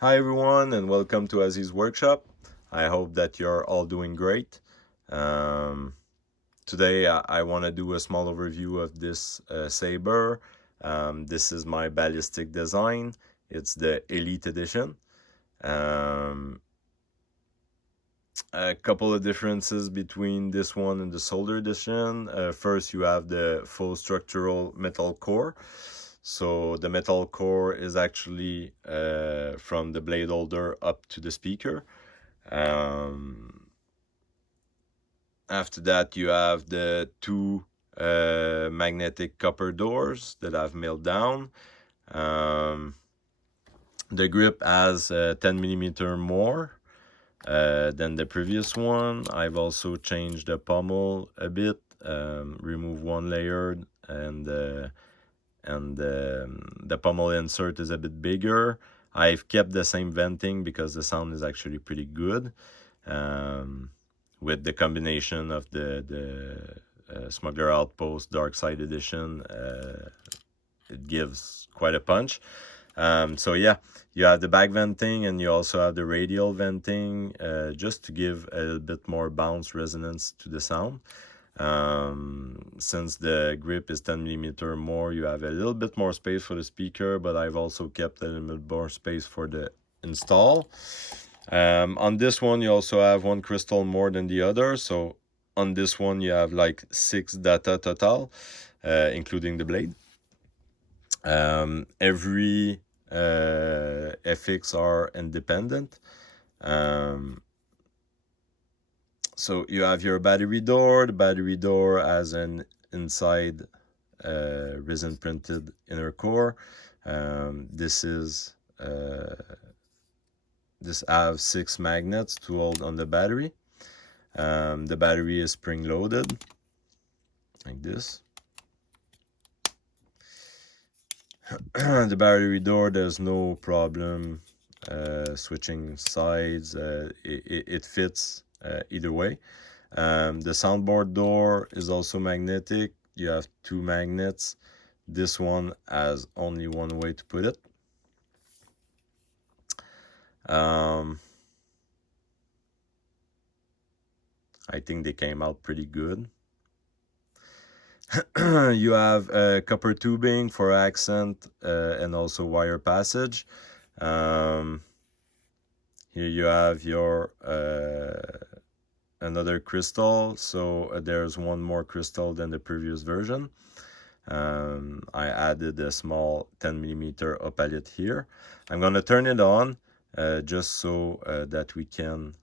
Hi everyone and welcome to Aziz's workshop. I hope that you're all doing great. Today I want to do a small overview of this saber. This is my ballistic design. It's the Elite Edition. Um, a couple of differences between this one and the Soldier Edition. First, you have the full structural metal core. So the metal core is actually from the blade holder up to the speaker. After that, you have the two magnetic copper doors that I've milled down. The grip has 10 millimeter more than the previous one. I've also changed the pommel a bit, remove one layer, and the pommel insert is a bit bigger. I've kept the same venting because the sound is actually pretty good. With the combination of the Smuggler Outpost Dark Side Edition, it gives quite a punch. So yeah, you have the back venting and you also have the radial venting, just to give a little bit more bounce resonance to the sound. Since the grip is 10 millimeter more, you have a little bit more space for the speaker, but I've also kept a little bit more space for the install. On this one, you also have one crystal more than the other. So on this one, you have like 6 data total, including the blade. Every FX are independent. So you have your battery door. The battery door has an inside resin printed inner core. This have 6 magnets to hold on the battery. The battery is spring loaded like this. The battery door, there's no problem switching sides. It fits either way. The soundboard door is also magnetic. You have 2 magnets. This one has only one way to put it. I think they came out pretty good. You have copper tubing for accent and also wire passage. Here you have your another crystal. So there's one more crystal than the previous version. I added a small 10 millimeter opalite here. I'm gonna turn it on just so that we can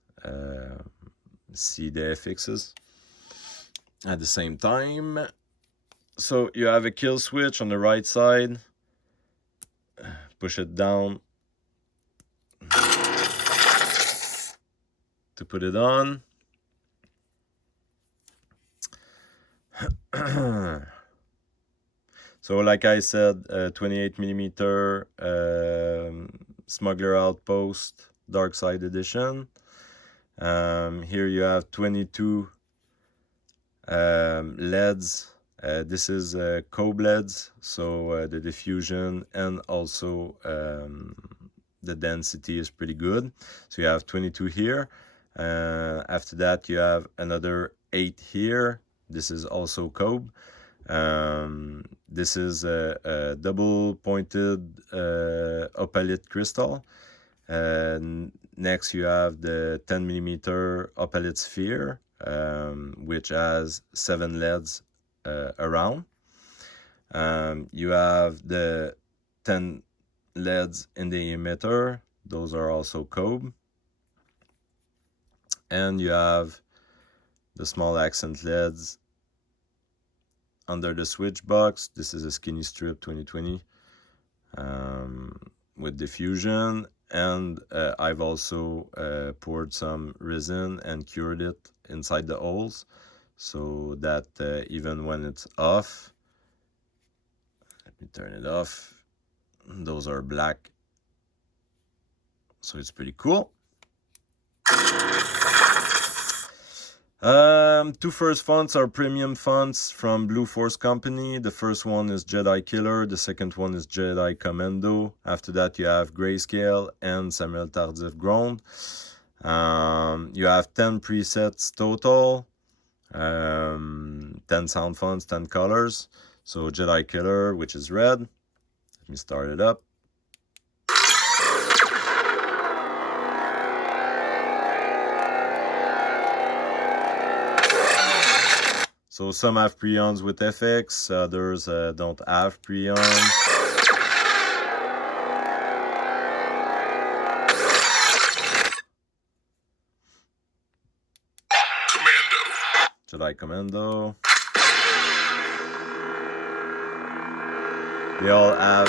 see the FXs at the same time. So you have a kill switch on the right side. Push it down to put it on. So like I said, 28 millimeter Smuggler Outpost Dark Side Edition. Here you have 22 LEDs. This is Coda LEDs, so the diffusion and also the density is pretty good. So you have 22 here. After that, you have another 8 here. This is also Coda. This is a double pointed opalite crystal. Next, you have the 10 millimeter opalite sphere, which has 7 LEDs around. You have the 10 LEDs in the emitter. Those are also Coda. And you have the small accent LEDs under the switch box. This is a skinny strip 2020 with diffusion. And I've also poured some resin and cured it inside the holes so that even when it's off, let me turn it off, those are black, so it's pretty cool. Two first fonts are premium fonts from Blueforce company. The first one is Jedi Killer, the second one is Jedi Commando. After that you have Greyscale and Samuel Tardif Ground. You have 10 presets total, 10 sound fonts, 10 colors. So Jedi Killer, which is red. Let me start it up. So some have preons with FX, others don't have preon. Jedi Commando. They all have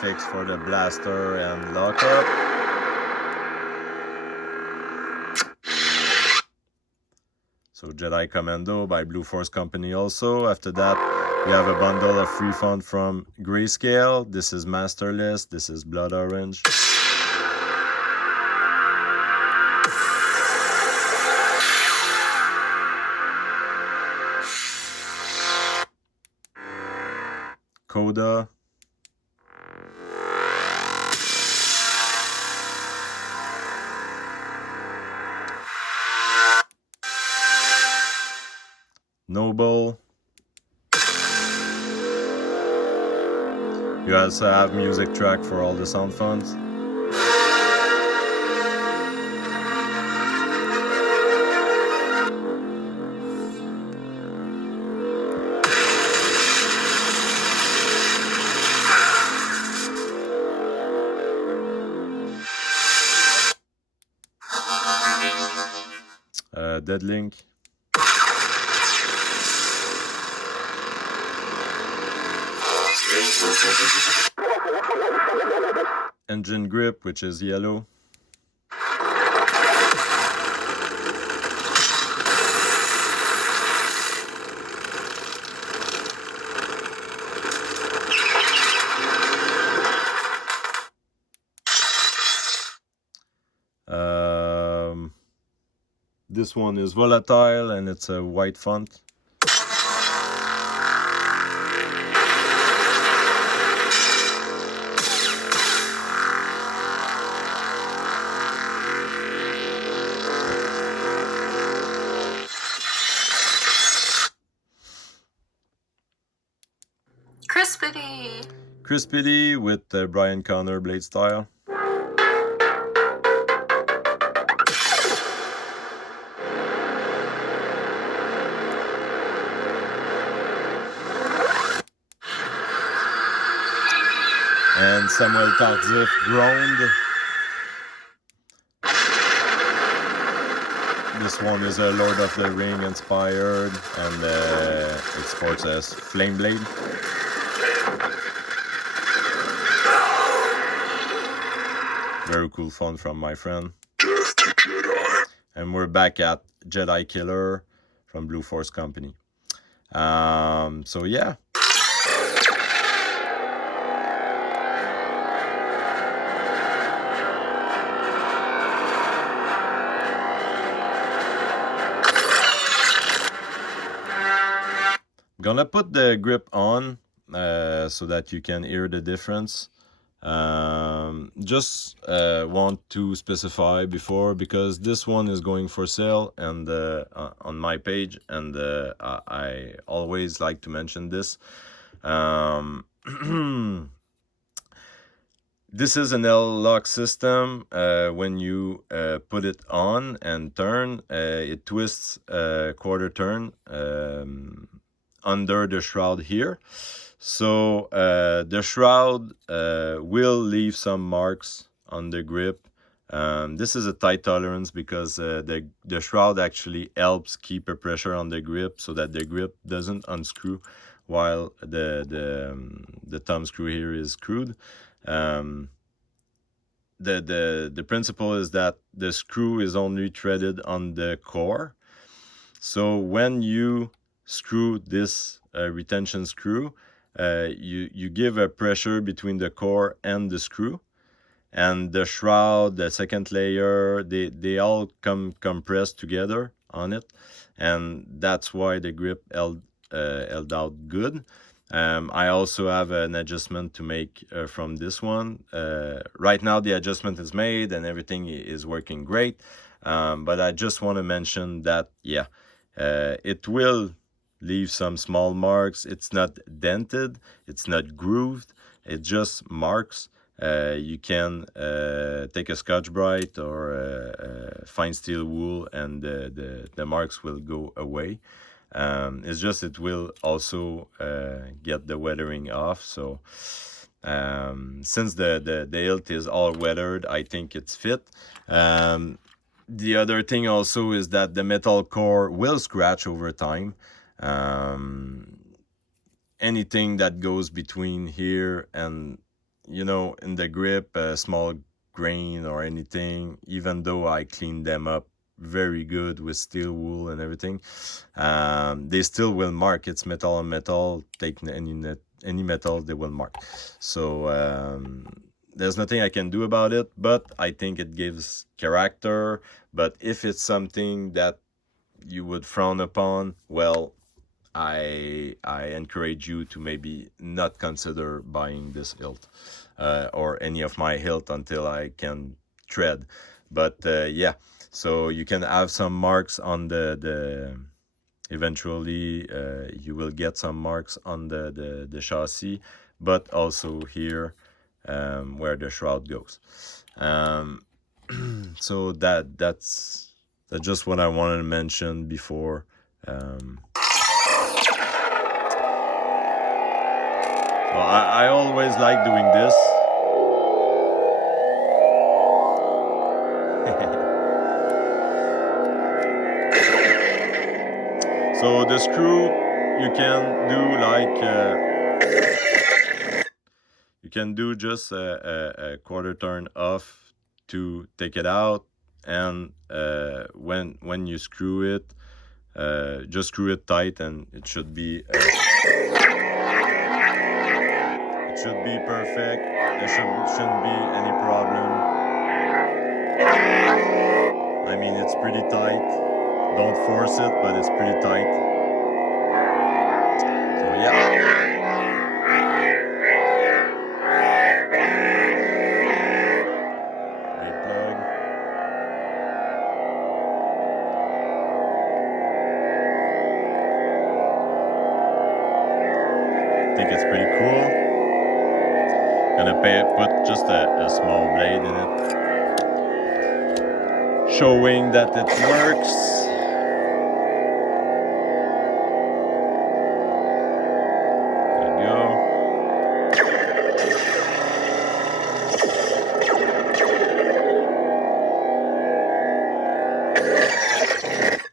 FX for the blaster and lockup. So Jedi Commando by Blueforce company also. After that, we have a bundle of free font from Greyscale. This is Masterless. This is Blood Orange. Coda. Noble. You also have music track for all the sound fonts. Deadlink. Engine grip, which is yellow. This one is Volatile and it's a white font. Crispity! Crispity with Brian Connor blade style. And Samuel Tardif Ground. This one is a Lord of the Ring inspired, and it sports as Flame Blade. Very cool font from my friend. Death to Jedi. And we're back at Jedi Killer from Blueforce company. So yeah. Gonna put the grip on so that you can hear the difference. Just want to specify before, because this one is going for sale and on my page, and I always like to mention this. This is an L-lock system. When you put it on and turn, it twists quarter turn under the shroud here. So the shroud will leave some marks on the grip. This is a tight tolerance because the shroud actually helps keep a pressure on the grip so that the grip doesn't unscrew while the thumb screw here is screwed. The principle is that the screw is only threaded on the core. So when you screw this retention screw, you give a pressure between the core and the screw, and the shroud, the second layer, they all come compressed together on it, and that's why the grip held out good. I also have an adjustment to make from this one. Right now the adjustment is made and everything is working great, but I just want to mention that, yeah, it will leave some small marks. It's not dented, it's not grooved, it just marks. You can take a Scotch-Brite or fine steel wool, and the marks will go away. It's just it will also get the weathering off. So since the hilt is all weathered, I think it's fit. The other thing also is that the metal core will scratch over time. Anything that goes between here and, you know, in the grip, a small grain or anything, even though I cleaned them up very good with steel wool and everything, they still will mark. It's metal on metal. Take any metal, they will mark. So there's nothing I can do about it, but I think it gives character. But if it's something that you would frown upon, well, I encourage you to maybe not consider buying this hilt or any of my hilt until I can tread. But yeah, so you can have some marks on the eventually you will get some marks on the chassis, but also here where the shroud goes. So that's just what I wanted to mention before. Well, I always like doing this. So the screw, you can do like you can do just a quarter turn off to take it out, and when you screw it, just screw it tight, and it should be perfect. There shouldn't be any problem. I mean, it's pretty tight. Don't force it, but it's pretty tight. So yeah. Great plug. I think it's pretty cool. Gonna put just a small blade in it, showing that it works. There you go.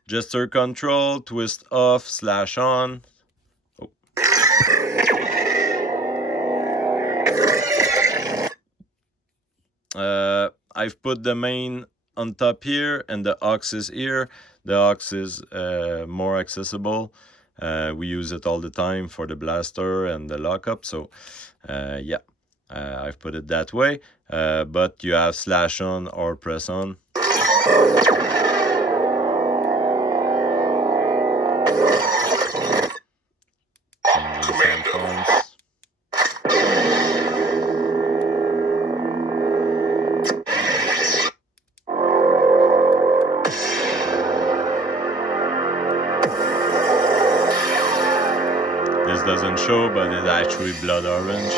Gesture control, twist off, slash on. Oh. I've put the main on top here and the aux is here. The aux is more accessible. We use it all the time for the blaster and the lockup. So yeah, I've put it that way. But you have slash on or press on. Changing soundfonts. This doesn't show, but it's actually blood orange.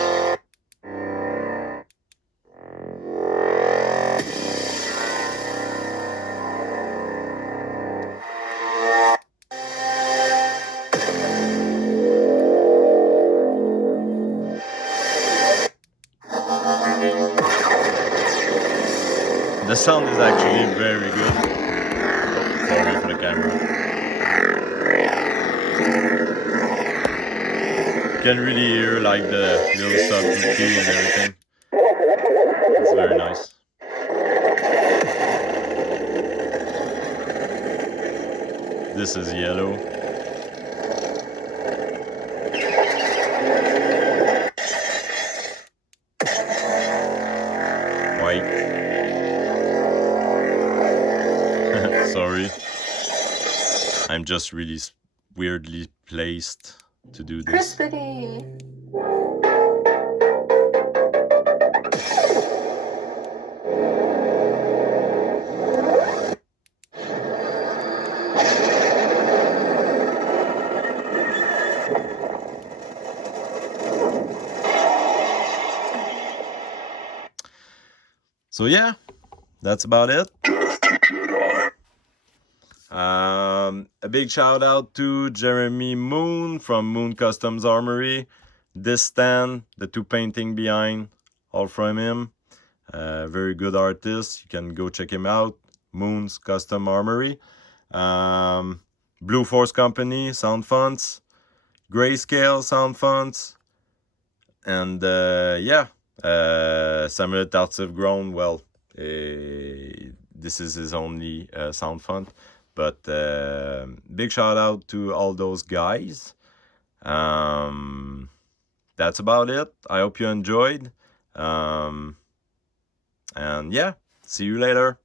The sound is actually very good. Sorry for the camera. You can really hear like the little subtlety and everything. It's very nice. This is yellow. White. just really weirdly placed to do this. Crispity! So yeah, that's about it. Death to Jedi. A big shout out to Jeremy Moon from Moon Customs Armory. This stand, the 2 painting behind, all from him. Very good artist. You can go check him out. Moon's Custom Armory. Blueforce Company, soundfonts. Greyscale, soundfonts. And yeah, Samuel Tartsif Grown, well, this is his only sound font. But big shout out to all those guys. That's about it. I hope you enjoyed. And yeah, see you later.